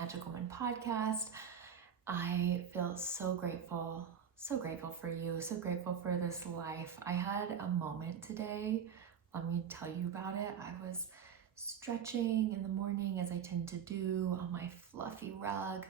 Magic Woman podcast. I feel so grateful for you, so grateful for this life. I had a moment today. Let me tell you about it. I was stretching in the morning, as I tend to do, on my fluffy rug,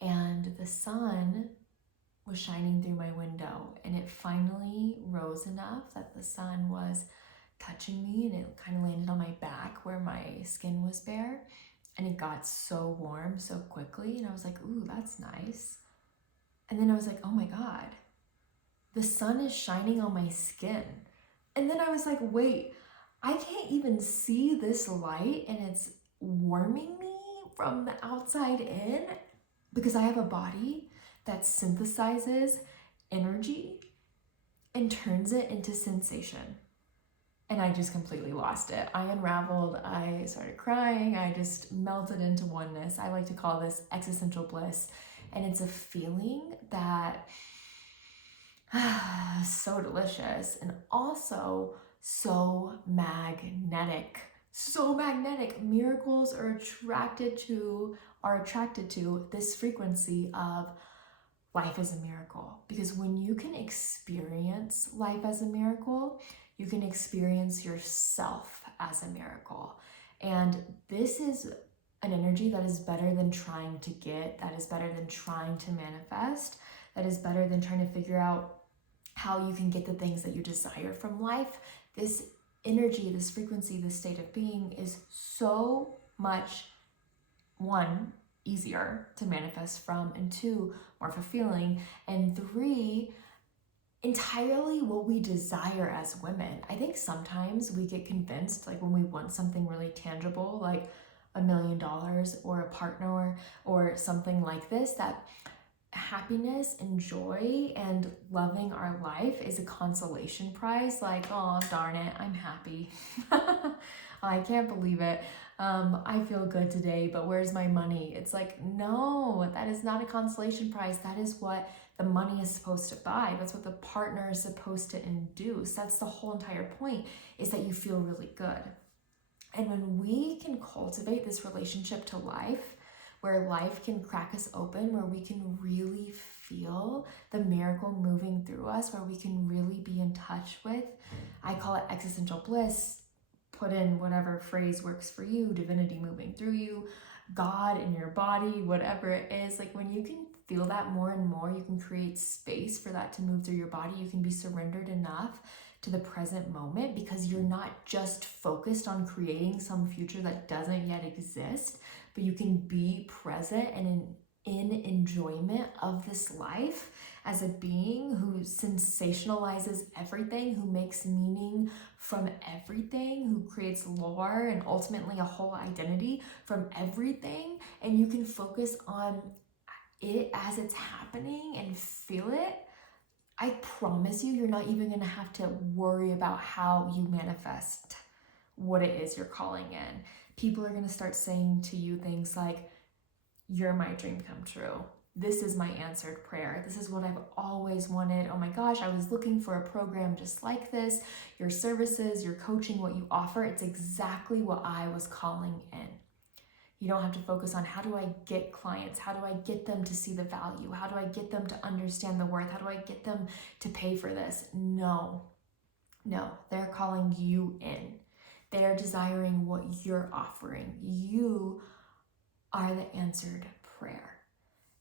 and the sun was shining through my window, and it finally rose enough that the sun was touching me, and it kind of landed on my back where my skin was bare, and it got so warm so quickly, and I was like, ooh, that's nice. And then I was like, oh my God, the sun is shining on my skin. And then I was like, wait, I can't even see this light, and it's warming me from the outside in, because I have a body that synthesizes energy and turns it into sensation. And I just completely lost it. I unraveled, I started crying, I just melted into oneness. I like to call this existential bliss. And it's a feeling that so delicious and also so magnetic. So magnetic. Miracles are attracted to this frequency of life as a miracle. Because when you can experience life as a miracle, you can experience yourself as a miracle. And this is an energy that is better than trying to get, that is better than trying to manifest, that is better than trying to figure out how you can get the things that you desire from life. This energy, this frequency, this state of being is so much, one, easier to manifest from, and two, more fulfilling, and three, entirely what we desire as women. I think sometimes we get convinced, like when we want something really tangible, like $1 million or a partner or something like this, that happiness and joy and loving our life is a consolation prize. Like, oh, darn it, I'm happy. I can't believe it. I feel good today, but where's my money? It's like, no, that is not a consolation prize. That is what the money is supposed to buy. That's what the partner is supposed to induce. That's the whole entire point, is that you feel really good. And when we can cultivate this relationship to life, where life can crack us open, where we can really feel the miracle moving through us, where we can really be in touch with, I call it existential bliss. Put in whatever phrase works for you, divinity moving through you, God in your body, whatever it is. Like when you can feel that more and more, you can create space for that to move through your body. You can be surrendered enough to the present moment, because you're not just focused on creating some future that doesn't yet exist, but you can be present and in enjoyment of this life as a being who sensationalizes everything, who makes meaning from everything, who creates lore and ultimately a whole identity from everything. And you can focus on it as it's happening and feel it. I promise you're not even going to have to worry about how you manifest what it is you're calling in. People are going to start saying to you things like, you're my dream come true. This is my answered prayer. This is what I've always wanted. Oh my gosh, I was looking for a program just like this. Your services, your coaching, what you offer, it's exactly what I was calling in. You don't have to focus on, how do I get clients? How do I get them to see the value? How do I get them to understand the worth? How do I get them to pay for this? No, they're calling you in. They're desiring what you're offering. You are the answered prayer.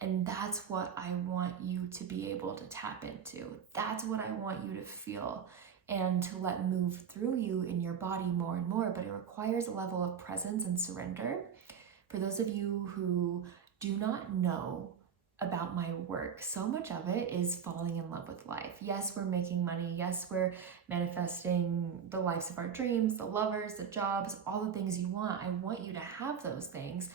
And that's what I want you to be able to tap into. That's what I want you to feel and to let move through you in your body more and more. But it requires a level of presence and surrender. For those of you who do not know about my work, so much of it is falling in love with life. Yes, we're making money. Yes, we're manifesting the lives of our dreams, the lovers, the jobs, all the things you want. I want you to have those things.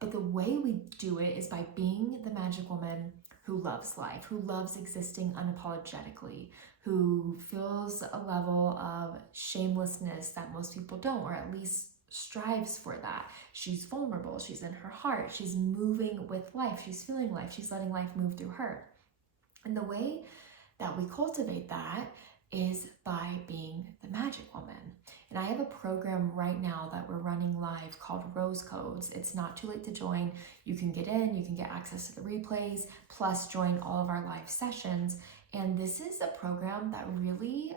But the way we do it is by being the magic woman who loves life, who loves existing unapologetically, who feels a level of shamelessness that most people don't, or at least strives for that. She's vulnerable, she's in her heart, she's moving with life, she's feeling life, she's letting life move through her. And the way that we cultivate that is by being the magic woman. And I have a program right now that we're running live called Rose Codes. It's not too late to join. You can get in, you can get access to the replays, plus join all of our live sessions. And this is a program that really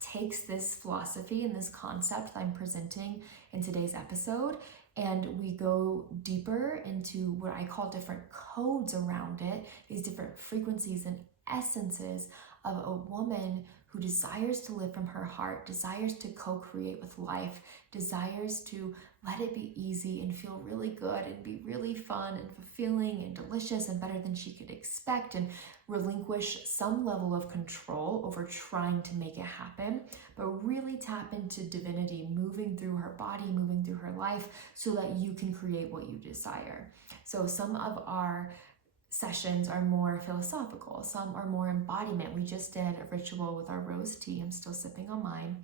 takes this philosophy and this concept that I'm presenting in today's episode, and we go deeper into what I call different codes around it, these different frequencies and essences of a woman who desires to live from her heart, desires to co-create with life, desires to let it be easy and feel really good and be really fun and fulfilling and delicious and better than she could expect, and relinquish some level of control over trying to make it happen, but really tap into divinity moving through her body, moving through her life, so that you can create what you desire. So some of our sessions are more philosophical, some are more embodiment. We just did a ritual with our rose tea. I'm still sipping on mine.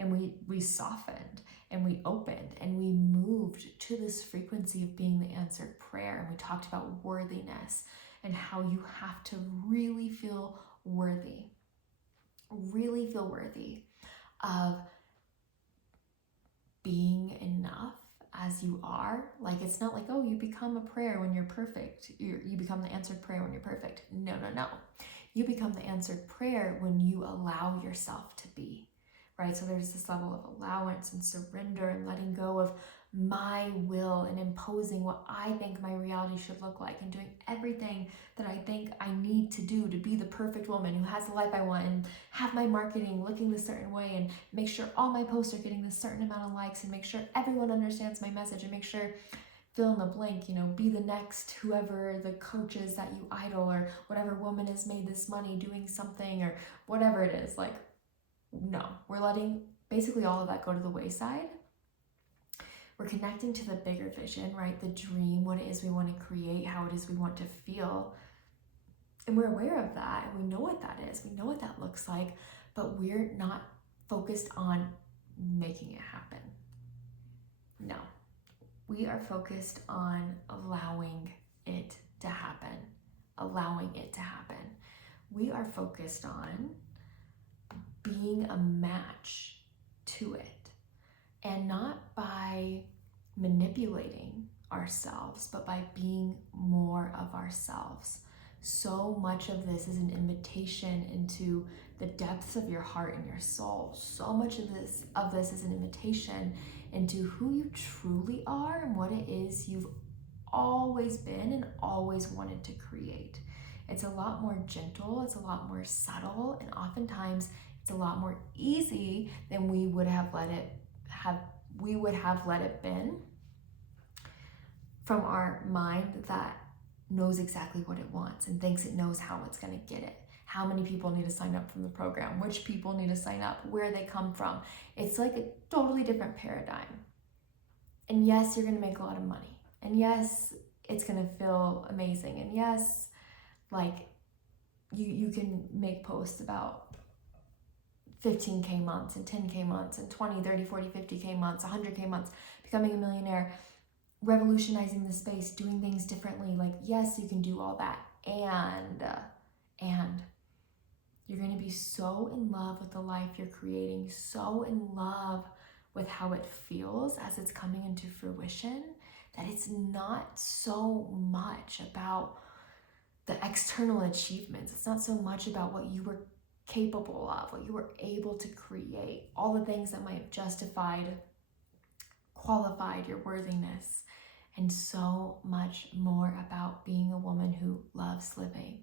And we softened and we opened and we moved to this frequency of being the answered prayer. And we talked about worthiness and how you have to really feel worthy of being enough as you are. Like, it's not like, oh, you become a prayer when you're perfect. You become the answered prayer when you're perfect. No. You become the answered prayer when you allow yourself to be, right? So there's this level of allowance and surrender and letting go of my will and imposing what I think my reality should look like, and doing everything that I think I need to do to be the perfect woman who has the life I want, and have my marketing looking this certain way, and make sure all my posts are getting this certain amount of likes, and make sure everyone understands my message, and make sure fill in the blank, be the next whoever the coach is that you idol, or whatever woman has made this money doing something, or whatever it is. Like, no, we're letting basically all of that go to the wayside. We're connecting to the bigger vision, right? The dream, what it is we want to create, how it is we want to feel. And we're aware of that, and we know what that is. We know what that looks like, but we're not focused on making it happen. No, we are focused on allowing it to happen. We are focused on being a match to it. And not by manipulating ourselves, but by being more of ourselves. So much of this is an invitation into the depths of your heart and your soul. So much of this is an invitation into who you truly are and what it is you've always been and always wanted to create. It's a lot more gentle, it's a lot more subtle, and oftentimes it's a lot more easy than we would have let it been from our mind that knows exactly what it wants and thinks it knows how it's going to get it. How many people need to sign up from the program? Which people need to sign up? Where they come from? It's like a totally different paradigm. And yes, you're going to make a lot of money. And yes, it's going to feel amazing. And yes, like you can make posts about 15K months and 10K months and 20, 30, 40, 50K months, 100K months, becoming a millionaire, revolutionizing the space, doing things differently. Like, yes, you can do all that. And you're going to be so in love with the life you're creating, so in love with how it feels as it's coming into fruition, that it's not so much about the external achievements. It's not so much about what you were capable of, what you were able to create, all the things that might have justified, qualified your worthiness, and so much more about being a woman who loves living,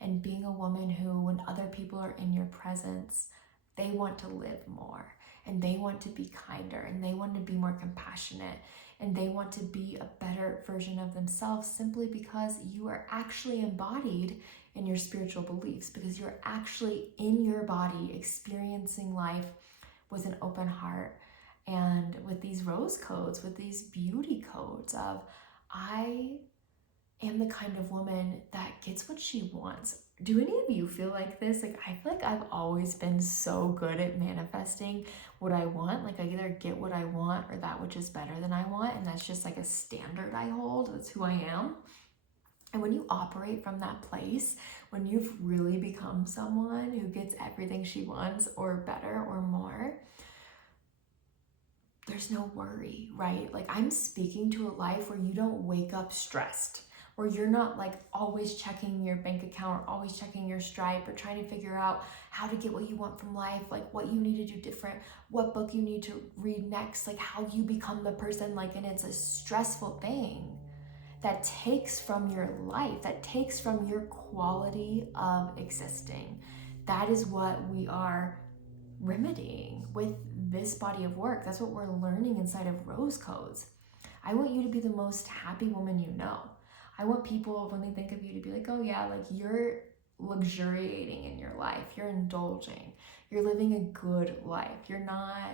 and being a woman who, when other people are in your presence, they want to live more, and they want to be kinder, and they want to be more compassionate, and they want to be a better version of themselves, simply because you are actually embodied in your spiritual beliefs, because you're actually in your body experiencing life with an open heart, and with these rose codes, with these beauty codes of, I am the kind of woman that gets what she wants. Do any of you feel like this? Like, I feel like I've always been so good at manifesting what I want. Like, I either get what I want or that which is better than I want, and that's just like a standard I hold. That's who I am. And when you operate from that place, when you've really become someone who gets everything she wants or better or more, there's no worry, right? Like, I'm speaking to a life where you don't wake up stressed, where you're not like always checking your bank account or always checking your Stripe or trying to figure out how to get what you want from life, like what you need to do different, what book you need to read next, like how you become the person, like, and it's a stressful thing that takes from your life, that takes from your quality of existing. That is what we are remedying with this body of work. That's what we're learning inside of Rose Codes. I want you to be the most happy woman you know. I want people, when they think of you, to be like, oh yeah, like you're luxuriating in your life, you're indulging, you're living a good life. You're not,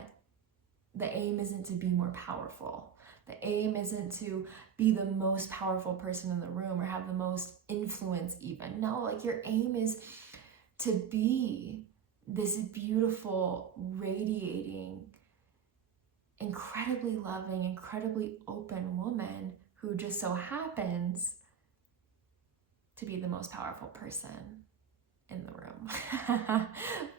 the aim isn't to be more powerful. The aim isn't to be the most powerful person in the room or have the most influence even. No, like your aim is to be this beautiful, radiating, incredibly loving, incredibly open woman who just so happens to be the most powerful person in the room.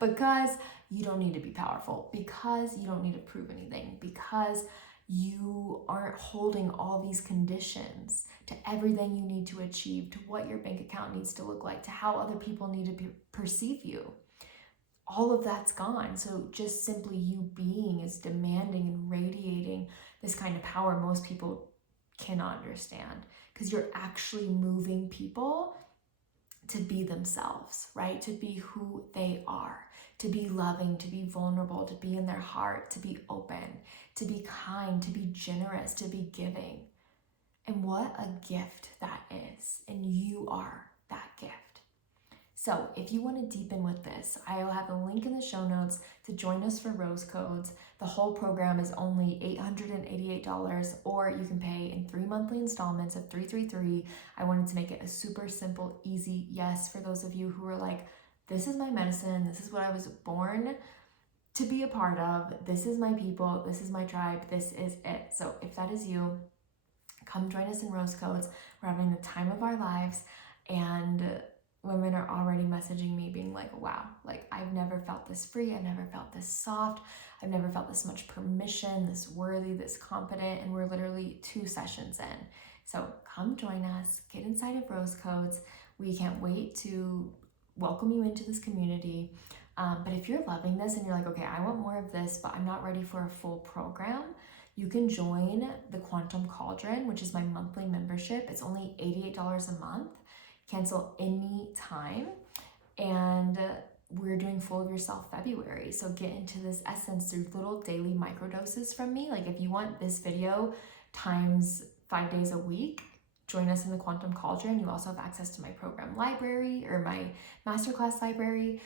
Because you don't need to be powerful, because you don't need to prove anything, because you aren't holding all these conditions to everything you need to achieve, to what your bank account needs to look like, to how other people need to perceive you. All of that's gone. So just simply you being is demanding and radiating this kind of power most people cannot understand, because you're actually moving people to be themselves, right? To be who they are, to be loving, to be vulnerable, to be in their heart, to be open, to be kind, to be generous, to be giving. And what a gift that is. And you are that gift. So if you want to deepen with this, I'll have a link in the show notes to join us for Rose Codes. The whole program is only $888, or you can pay in 3 monthly installments of $333. I wanted to make it a super simple, easy yes for those of you who are like, this is my medicine, this is what I was born to be a part of, this is my people, this is my tribe, this is it. So if that is you, come join us in Rose Codes. We're having the time of our lives, and women are already messaging me being like, wow, like I've never felt this free, I've never felt this soft, I've never felt this much permission, this worthy, this confident, and we're literally 2 sessions in. So come join us, get inside of Rose Codes. We can't wait to welcome you into this community. But if you're loving this and you're like, okay, I want more of this, but I'm not ready for a full program, you can join the Quantum Cauldron, which is my monthly membership. It's only $88 a month. Cancel any time, and we're doing Full of Yourself February. So get into this essence through little daily microdoses from me. Like if you want this video times 5 days a week, join us in the Quantum Cauldron. You also have access to my program library or my masterclass library.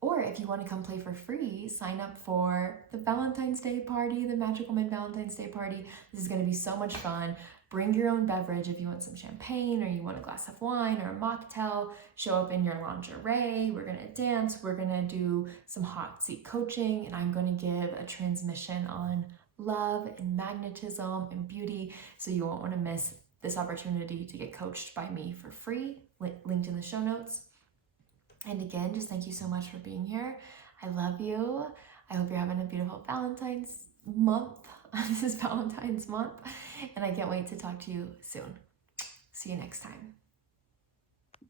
Or if you want to come play for free, sign up for the Valentine's Day party, the Magical Men Valentine's Day party. This is going to be so much fun. Bring your own beverage if you want some champagne or you want a glass of wine or a mocktail. Show up in your lingerie. We're going to dance. We're going to do some hot seat coaching, and I'm going to give a transmission on love and magnetism and beauty. So you won't want to miss this opportunity to get coached by me for free, linked in the show notes. And again, just thank you so much for being here. I love you. I hope you're having a beautiful Valentine's month. This is Valentine's month, and I can't wait to talk to you soon. See you next time.